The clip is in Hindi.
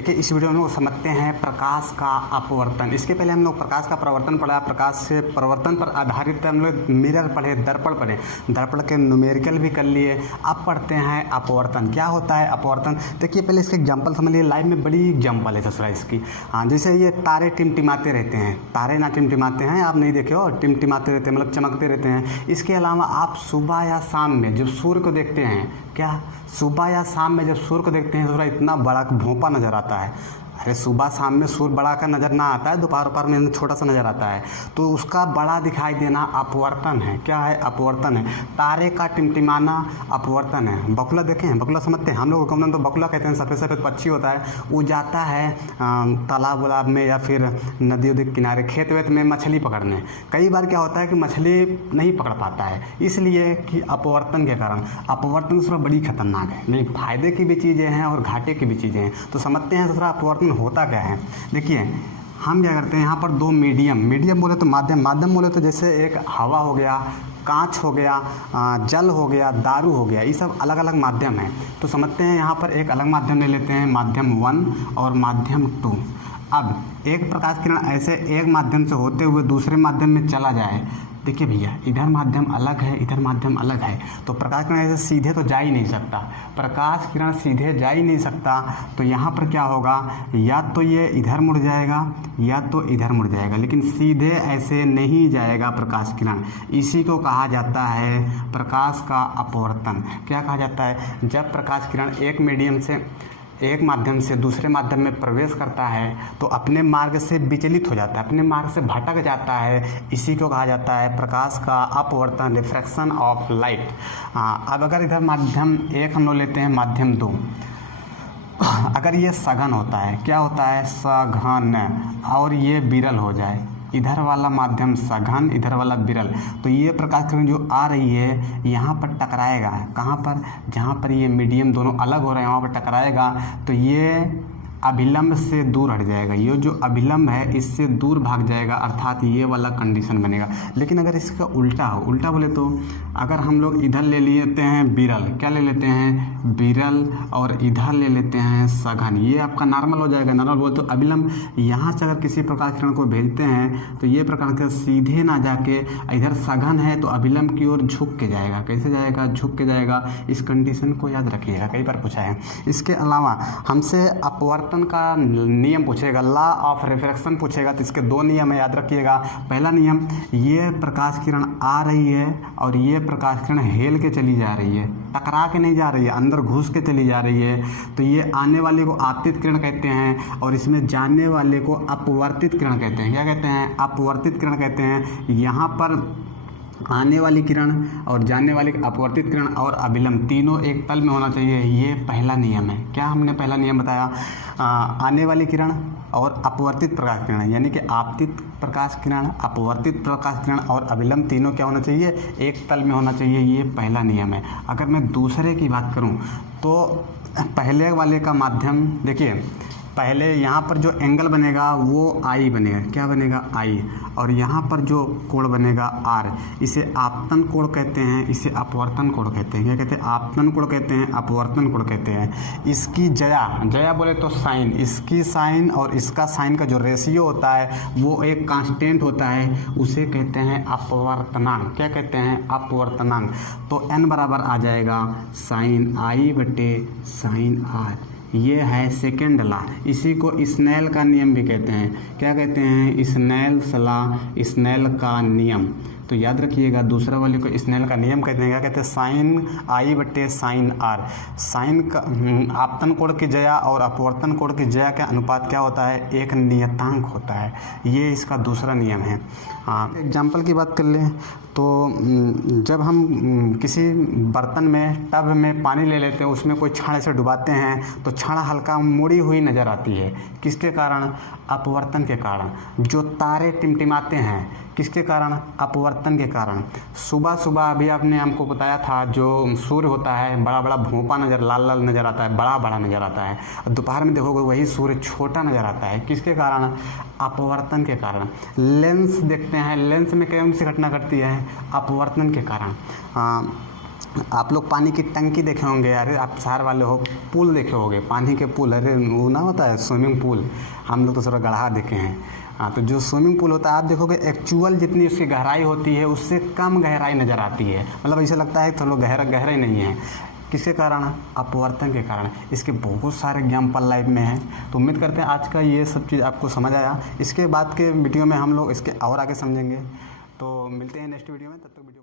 देखिए इस वीडियो में हम लोग समझते हैं प्रकाश का अपवर्तन। इसके पहले हम लोग प्रकाश का प्रवर्तन पढ़ा, प्रकाश से प्रवर्तन पर आधारित हम लोग मिरर पढ़े, दर्पण पढ़े, दर्पण के न्यूमेरिकल भी कर लिए। अब पढ़ते हैं अपवर्तन। क्या होता है अपवर्तन? देखिए पहले इसके एग्जाम्पल समझ लिए। लाइव में बड़ी एग्जाम्पल है दूसरा इसकी। हाँ, जैसे ये तारे टिमटिमाते रहते हैं, तारे ना टिमटिमाते हैं, आप नहीं देखे हो, टिमटिमाते रहते हैं मतलब चमकते रहते हैं। इसके अलावा आप सुबह या शाम में जब सूर्य को देखते हैं, क्या सुबह या शाम में जब सूर्य को देखते हैं तो थोड़ा इतना बड़ा भोंपा नज़र आता है। अरे सुबह शाम में सूर्य बड़ा का नज़र ना आता है, दोपहर में छोटा सा नज़र आता है, तो उसका बड़ा दिखाई देना अपवर्तन है। क्या है? अपवर्तन है। तारे का टिमटिमाना अपवर्तन है। बगुला देखें हैं, बगुला समझते हैं हम लोग, तो बगुला कहते हैं, सफ़ेद सफ़ेद पक्षी होता है, वो जाता है तालाब वालाब में या फिर नदी उदी किनारे, खेत वेत में मछली पकड़ने। कई बार क्या होता है कि मछली नहीं पकड़ पाता है, इसलिए कि अपवर्तन के कारण। अपवर्तन थोड़ा बड़ी खतरनाक है, नहीं फायदे की भी चीज़ें हैं और घाटे की भी चीज़ें हैं। तो समझते हैं थोड़ा अपवर्तन होता क्या है। देखिए हम क्या करते हैं, यहाँ पर दो मीडियम बोले तो माध्यम बोले तो जैसे एक हवा हो गया, कांच हो गया, जल हो गया, दारू हो गया, ये सब अलग अलग माध्यम हैं। तो समझते हैं यहाँ पर एक अलग माध्यम ले लेते हैं, माध्यम 1 और माध्यम 2। अब एक प्रकाश किरण ऐसे एक माध्यम से होते हुए दूसरे माध्यम में चला जाए। देखिए भैया, इधर माध्यम अलग है, इधर माध्यम अलग है, तो प्रकाश किरण ऐसे सीधे तो जा ही नहीं सकता। प्रकाश किरण सीधे जा ही नहीं सकता, तो यहाँ पर क्या होगा, या तो ये इधर मुड़ जाएगा या तो इधर मुड़ जाएगा, लेकिन सीधे ऐसे नहीं जाएगा प्रकाश किरण। इसी को कहा जाता है प्रकाश का अपवर्तन। क्या कहा जाता है? जब प्रकाश किरण एक माध्यम से दूसरे माध्यम में प्रवेश करता है तो अपने मार्ग से विचलित हो जाता है, अपने मार्ग से भटक जाता है। इसी को कहा जाता है प्रकाश का अपवर्तन, रिफ्रैक्शन ऑफ लाइट। अब अगर इधर माध्यम 1 हम लोग लेते हैं, माध्यम 2, अगर ये सघन होता है, क्या होता है? सघन, और ये विरल हो जाए, इधर वाला माध्यम सघन, इधर वाला विरल, तो ये प्रकाश किरण जो आ रही है यहाँ पर टकराएगा। कहाँ पर? जहाँ पर ये मीडियम दोनों अलग हो रहे हैं वहाँ पर टकराएगा, तो ये अभिलंब से दूर हट जाएगा। ये जो अभिलंब है इससे दूर भाग जाएगा, अर्थात ये वाला कंडीशन बनेगा। लेकिन अगर इसका उल्टा हो, उल्टा बोले तो अगर हम लोग इधर ले लेते हैं विरल, क्या ले लेते हैं? विरल, और इधर ले लेते हैं सघन, ये आपका नॉर्मल हो जाएगा। नॉर्मल बोले तो अभिलंब, यहाँ से अगर किसी प्रकाश किरण को भेजते हैं तो ये प्रकाश किरण सीधे ना जाके इधर सघन है तो अभिलंब की ओर झुक के जाएगा। कैसे जाएगा? झुक के जाएगा। इस कंडीशन को याद रखिएगा, कई बार पूछा है। इसके अलावा हमसे अपवर्तन का नियम पूछेगा, लॉ ऑफ रिफ्रैक्शन पूछेगा, तो इसके 2 नियम है, याद रखिएगा। पहला नियम, ये प्रकाश किरण आ रही है और ये प्रकाश किरण हेल के चली जा रही है, टकरा के नहीं जा रही है, अंदर घुस के चली जा रही है, तो ये आने वाले को आपतित किरण कहते हैं और इसमें जाने वाले को अपवर्तित किरण कहते हैं। क्या कहते हैं? अपवर्तित किरण कहते हैं। यहाँ पर आने वाली किरण और जाने वाली अपवर्तित किरण और अभिलंब तीनों एक तल में होना चाहिए, ये पहला नियम है। क्या हमने पहला नियम बताया? आने वाली किरण और अपवर्तित प्रकाश किरण, यानी कि आपतित प्रकाश किरण, अपवर्तित प्रकाश किरण और अभिलंब तीनों क्या होना चाहिए? एक तल में होना चाहिए, ये पहला नियम है। अगर मैं दूसरे की बात करूं तो पहले वाले का माध्यम, देखिए पहले यहाँ पर जो एंगल बनेगा वो आई बनेगा। क्या बनेगा? आई। और यहाँ पर जो कोण बनेगा आर, इसे आपतन कोण कहते हैं, इसे अपवर्तन कोण कहते हैं। क्या कहते हैं? आपतन कोण कहते हैं, अपवर्तन कोण कहते हैं। इसकी जया बोले तो साइन, इसकी साइन और इसका साइन का जो रेशियो होता है वो एक कांस्टेंट होता है, उसे कहते हैं अपवर्तनांक। क्या कहते हैं? अपवर्तनांक। तो n बराबर आ जाएगा साइन आई बटे साइन आर। ये है सेकेंड लॉ, इसी को स्नेल का नियम भी कहते हैं। क्या कहते हैं? स्नेल्स लॉ, स्नेल का नियम। तो याद रखिएगा, दूसरा वाले को स्नेल का नियम कहते हैं। क्या कहते हैं? साइन आई बटे साइन आर। साइन का आपतन कोण की जया और अपवर्तन कोण की जया का अनुपात क्या होता है? एक नियतांक होता है। ये इसका दूसरा नियम है। हाँ, एग्जाम्पल की बात कर लें तो जब हम किसी बर्तन में, टब में पानी ले लेते हैं, उसमें कोई छान से डुबाते हैं तो छान हल्का मुड़ी हुई नज़र आती है। किसके कारण? अपवर्तन के कारण। जो तारे टिमटिमाते हैं, किसके कारण? अपवर्तन के कारण। सुबह सुबह अभी आपने हमको बताया था, जो सूर्य होता है बड़ा बड़ा भोंपा नज़र, लाल लाल नज़र आता है, बड़ा बड़ा नज़र आता है। दोपहर में देखोगे वही सूर्य छोटा नज़र आता है। किसके कारण? अपवर्तन के कारण। लेंस देखते हैं, लेंस में कौन सी घटना घटती है? अपवर्तन के कारण। आप लोग पानी की टंकी देखे होंगे, अरे आप शहर वाले हो, पुल देखे होंगे, पानी के पुल, अरे वो ना होता है स्विमिंग पूल, हम लोग तो सिर्फ गढ़ा देखे हैं। हाँ, तो जो स्विमिंग पूल होता है आप देखोगे एक्चुअल जितनी उसकी गहराई होती है उससे कम गहराई नज़र आती है, मतलब ऐसा लगता है थोड़ा गहरा ही नहीं है। किसके कारण? अपवर्तन के कारण। इसके बहुत सारे एग्जाम्पल लाइफ में हैं। तो उम्मीद करते हैं आज का ये सब चीज़ आपको समझ आया। इसके बाद के वीडियो में हम लोग इसके और आगे समझेंगे। तो मिलते हैं नेक्स्ट वीडियो में, तब तक वीडियो